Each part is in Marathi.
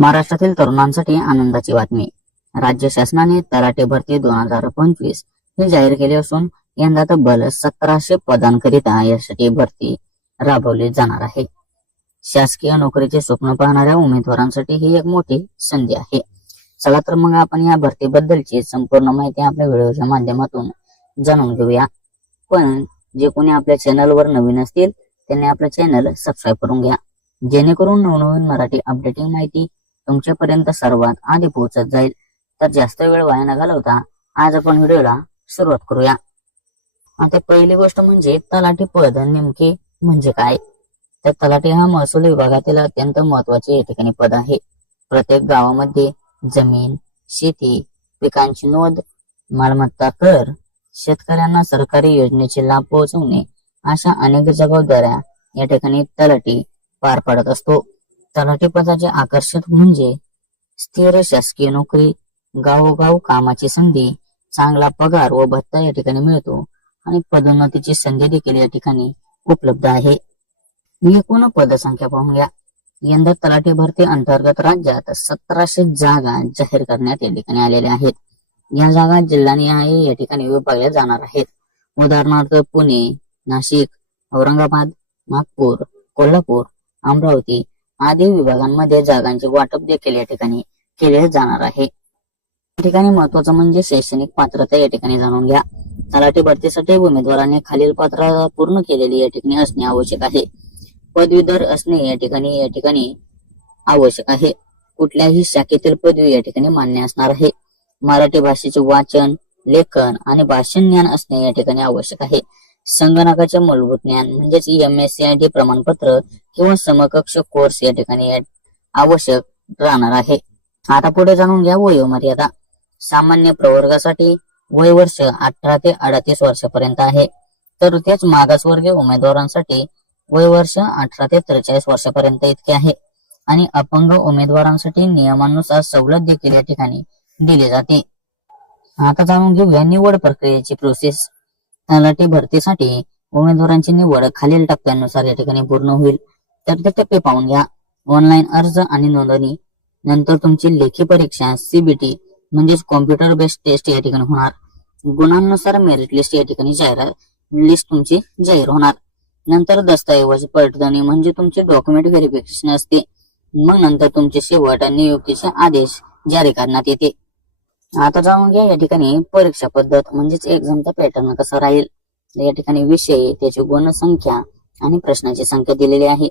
महाराष्ट्रातील तरुणांसाठी आनंदाची बातमी. राज्य शासनाने तलाठी भरती दोन हजार पंचवीस हे जाहीर केले असून यंदा तब्बल सतराशे पदांकरिता यासाठी भरती राबवली जाणार आहे. शासकीय नोकरीचे स्वप्न पाहणाऱ्या उमेदवारांसाठी ही एक मोठी संधी आहे. चला तर मग आपण या भरतीबद्दलची संपूर्ण माहिती आपल्या व्हिडिओच्या माध्यमातून जाणून घेऊया. पण जे कोणी आपल्या चॅनलवर नवीन असतील त्यांनी आपलं चॅनल सबस्क्राईब करून घ्या. जेणेकरून नवनवीन मराठी अपडेटिंग माहिती तुमच्यापर्यंत सर्वात आधी पोहोचत जाईल. तर जास्त वेळ वाया न घालवता आज आपण व्हिडिओला सुरुवात करूया. आता पहिली गोष्ट म्हणजे तलाठी पद नेमके म्हणजे काय? तर तलाठी हा महसूल विभागातील अत्यंत महत्त्वाचे या ठिकाणी पद आहे. प्रत्येक गावामध्ये जमीन शेती पिकांची नोंद मालमत्ता कर शेतकऱ्यांना सरकारी योजनेचे लाभ पोहोचवणे अशा अनेक जबाबदाऱ्या या ठिकाणी तलाठी पार पाडत असतो. तलाठीपदाचे आकर्षक म्हणजे स्थिर शासकीय नोकरी गावोगाव कामाची संधी चांगला पगार व भत्ता या ठिकाणी मिळतो आणि पदोन्नतीची संधी देखील या ठिकाणी उपलब्ध आहे. एकूण पदसंख्या पाहून घ्या. यंदा तलाठी भरती अंतर्गत राज्यात सतराशे जागा जाहीर करण्यात या ठिकाणी आलेल्या आहेत. या जागा जिल्हानिहाय या ठिकाणी विभागल्या जाणार आहेत. उदाहरणार्थ पुणे नाशिक औरंगाबाद नागपूर कोल्हापूर अमरावती आदी विभागांमध्ये जागांचे वाटप देखील या ठिकाणी केले जाणार आहे. या ठिकाणी महत्वाचं म्हणजे शैक्षणिक पात्रता या ठिकाणी जाणून घ्या. तलाठी भरतीसाठी उमेदवारांनी खालील पात्रता पूर्ण केलेली या ठिकाणी असणे आवश्यक आहे. पदवीधर असणे या ठिकाणी या ठिकाणी आवश्यक आहे. कुठल्याही शाखेतील पदवी या ठिकाणी मान्य असणार आहे. मराठी भाषेचे वाचन लेखन आणि भाषण ज्ञान असणे या ठिकाणी आवश्यक आहे. संगणकाचे मूलभूत ज्ञान म्हणजेच M S C I T प्रमाणपत्र किंवा समकक्ष कोर्स या ठिकाणी आवश्यक राहणार आहे. आता पुढे जाणून घ्या वयोमर्यादा. सामान्य प्रवर्गासाठी वय वर्ष अठरा ते अडतीस वर्षापर्यंत आहे. तर तेच मागासवर्गीय उमेदवारांसाठी वय वर्ष अठरा ते त्रेचाळीस वर्षापर्यंत इतके आहे. आणि अपंग उमेदवारांसाठी नियमानुसार सवलत देखील या ठिकाणी दिली जाते. आता जाणून घेऊया निवड प्रक्रियेची प्रोसेस तलाठी भरतीसाठी उमेदवारांची निवड खालील टप्प्यानुसार या ठिकाणी पूर्ण होईल. तर ते टप्पे पाहून घ्या. ऑनलाईन अर्ज आणि नोंदणी. नंतर तुमची लेखी परीक्षा सीबीटी म्हणजेच कॉम्प्युटर बेस्ड टेस्ट या ठिकाणी होणार. गुणांनुसार मेरिट लिस्ट या ठिकाणी जाहिरात लिस्ट तुमची जाहीर होणार. नंतर दस्तऐवज पडताळणी म्हणजे तुमचे डॉक्युमेंट व्हेरिफिकेशन असते. मग नंतर तुमचे शेवट आणि नियुक्तीचे आदेश जारी करण्यात येते. आता जाऊन घ्या या ठिकाणी परीक्षा पद्धत म्हणजेच एक्झामचा पॅटर्न कसा राहील. या ठिकाणी विषय त्याची गुणसंख्या आणि प्रश्नाची संख्या दिलेली आहे.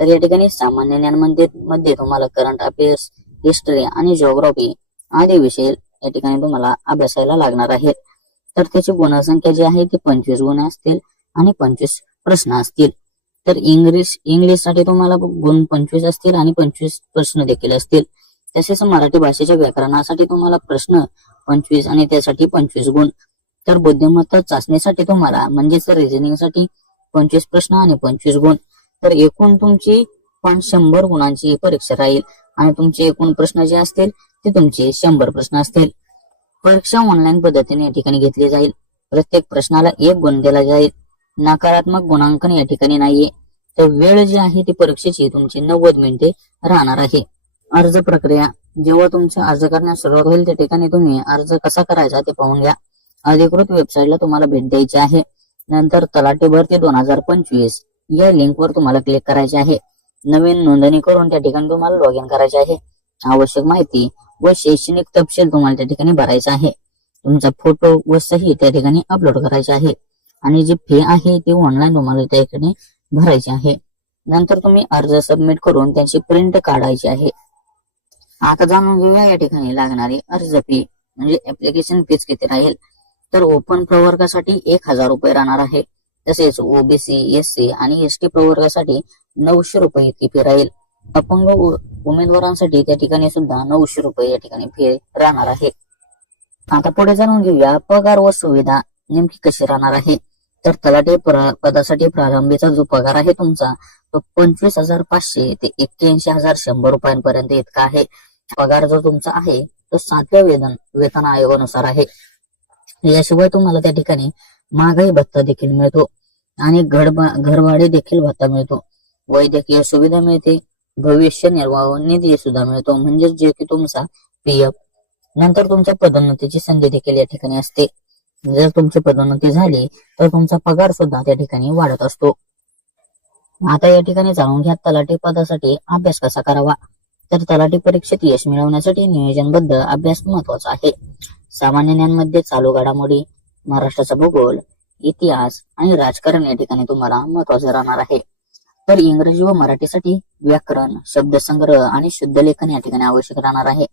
तर या ठिकाणी सामान्य ज्ञानमध्ये मध्ये तुम्हाला करंट अफेअर्स हिस्टरी आणि जिओग्राफी आदी विषय या ठिकाणी तुम्हाला अभ्यासायला लागणार आहेत. तर त्याची गुणसंख्या जी आहे ती पंचवीस गुण असतील आणि पंचवीस प्रश्न असतील. तर इंग्लिश इंग्लिशसाठी तुम्हाला गुण पंचवीस असतील आणि पंचवीस प्रश्न देखील असतील. तसेच मराठी भाषेच्या व्याकरणासाठी तुम्हाला प्रश्न पंचवीस आणि त्यासाठी पंचवीस गुण. तर बुद्धिमत्ता चाचणीसाठी तुम्हाला म्हणजेच रिझनिंगसाठी पंचवीस प्रश्न आणि पंचवीस गुण. तर एकूण तुमची पण शंभर गुणांची परीक्षा राहील आणि तुमचे एकूण प्रश्न जे असतील ते तुमचे शंभर प्रश्न असतील. परीक्षा ऑनलाईन पद्धतीने या ठिकाणी घेतली जाईल. प्रत्येक प्रश्नाला एक गुण दिला जाईल. नकारात्मक गुणांकन या ठिकाणी नाहीये. तर वेळ जी आहे ती परीक्षेची तुमची नव्वद मिनिटे राहणार आहे. अर्ज प्रक्रिया. जेव्हा तुमचा अर्ज करण्यास सुरुवात होईल त्या ठिकाणी तुम्ही अर्ज कसा करायचा ते पाहून घ्या. अधिकृत वेबसाईटला तुम्हाला भेट द्यायची आहे. नंतर तलाठी भरती दोन हजार पंचवीस. या लिंकवर तुम्हाला क्लिक करायचे आहे. नवीन नोंदणी करून त्या ठिकाणी तुम्हाला लॉग इन करायचे आहे. आवश्यक माहिती व शैक्षणिक तपशील तुम्हाला त्या ठिकाणी भरायचा आहे. तुमचा फोटो व सही त्या ठिकाणी अपलोड करायचे आहे. आणि जी फी आहे ती ऑनलाईन तुम्हाला त्या ठिकाणी भरायची आहे. नंतर तुम्ही अर्ज सबमिट करून त्याची प्रिंट काढायची आहे. आता जाणून घेऊया या ठिकाणी लागणारी अर्ज फी म्हणजे ऍप्लिकेशन फीज किती राहील? तर ओपन प्रवर्गासाठी एक हजार रुपये राहणार आहे. तसेच ओबीसी एससी आणि एस टी प्रवर्गासाठी नऊशे रुपये इतकी फी राहील. अपंग उमेदवारांसाठी त्या ठिकाणी सुद्धा नऊशे रुपये या ठिकाणी फी राहणार आहे. आता पुढे जाणून घेऊया पगार व सुविधा नेमकी कशी राहणार आहे. तर तलाठी पदासाठी प्रारंभीचा जो पगार आहे तुमचा तो पंचवीस हजार पाचशे ते एक्क्याऐंशी हजार शंभर रुपयांपर्यंत इतका आहे. पगार जो तुमचा आहे तो सातव्या वेतन वेतन आयोगानुसार आहे. याशिवाय तुम्हाला त्या ठिकाणी महागाई भत्ता देखील मिळतो आणि घर घरभाडे देखील भत्ता मिळतो. वैद्यकीय सुविधा मिळते भविष्य निर्वाह निधी सुद्धा मिळतो. म्हणजेच जे की तुमचा पीएफ नंतर तुमच्या पदोन्नतीची संधी देखील या ठिकाणी असते. जर तुमची पदोन्नती झाली तर तुमचा पगार सुद्धा त्या ठिकाणी वाढत असतो. आता या ठिकाणी जाणून घ्या तलाठी पदासाठी अभ्यास कसा करावा? तर तलाठी परीक्षेत यश मिळवण्यासाठी नियोजनबद्ध अभ्यास महत्त्वाचा आहे. सामान्य ज्ञानमध्ये चालू घडामोडी महाराष्ट्राचा भूगोल इतिहास आणि राजकारण या ठिकाणी तुम्हाला महत्वाचं राहणार आहे. तर इंग्रजी व मराठीसाठी व्याकरण शब्दसंग्रह आणि शुद्ध लेखन या ठिकाणी आवश्यक राहणार आहे.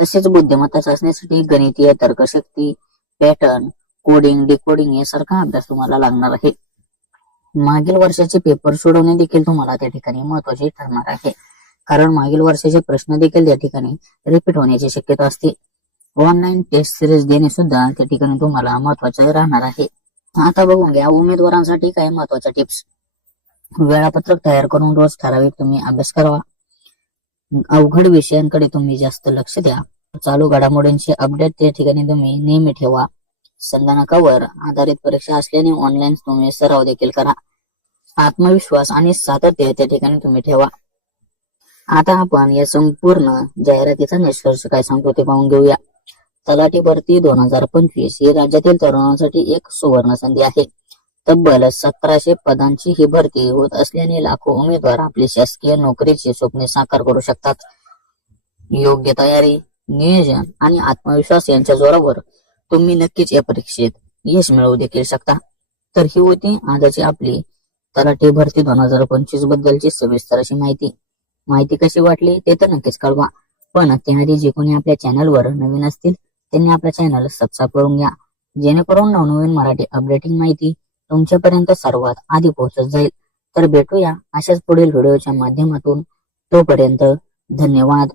तसेच बुद्धिमत्ता चाचण्यासाठी गणितीय तर्कशक्ती पॅटर्न कोडिंग डिकोडिंग यासारखा अभ्यास तुम्हाला लागणार आहे. मागील वर्षाचे पेपर सोडवणे देखील तुम्हाला त्या ठिकाणी महत्त्वाचे ठरणार आहे. कारण मागील वर्षाचे प्रश्न देखील त्या ठिकाणी रिपीट होण्याची शक्यता असते. ऑनलाईन टेस्ट सिरीज देणे सुद्धा त्या ठिकाणी तुम्हाला महत्त्वाचे राहणार आहे. आता बघून घ्या उमेदवारांसाठी काही महत्त्वाच्या टिप्स वेळापत्रक तयार करून रोज ठराविक तुम्ही अभ्यास करावा. अवघड विषयांकडे तुम्ही जास्त लक्ष द्या. चालू घडामोडींचे अपडेट त्या ठिकाणी तुम्ही नेहमी ठेवा. संगणकावर आधारित परीक्षा असल्याने ऑनलाईन तुम्ही सराव देखील करा. आत्मविश्वास आणि सातत्य त्या ठिकाणी तुम्ही ठेवा. आता आपण या संपूर्ण जाहिरातीचा निष्कर्ष काय सांगतो ते पाहून घेऊया. तलाठी भरती दोन हजार पंचवीस ही राज्यातील तरुणांसाठी एक सुवर्ण संधी आहे. तब्बल सतराशे पदांची ही भरती होत असल्याने लाखो उमेदवार आपली शासकीय नोकरीची स्वप्ने साकार करू शकतात. योग्य तयारी नियोजन आणि आत्मविश्वास यांच्या जोरावर तुम्ही नक्कीच या परीक्षेत यश मिळवू देखील शकता. तर ही होती आजची आपली तलाठी भरती दोन हजार पंचवीस बद्दलची सविस्तर अशी माहिती. माहिती कशी वाटली ते तर नक्कीच कळवा. पण त्याआधी जे कोणी आपल्या चॅनलवर नवीन असतील त्यांनी आपल्या चॅनल सबस्क्राईब करून घ्या. जेणेकरून नवनवीन मराठी अपडेटिंग माहिती तुमच्यापर्यंत सर्वात आधी पोहोचत जाईल. तर भेटूया अशाच पुढील व्हिडिओच्या माध्यमातून. तोपर्यंत धन्यवाद.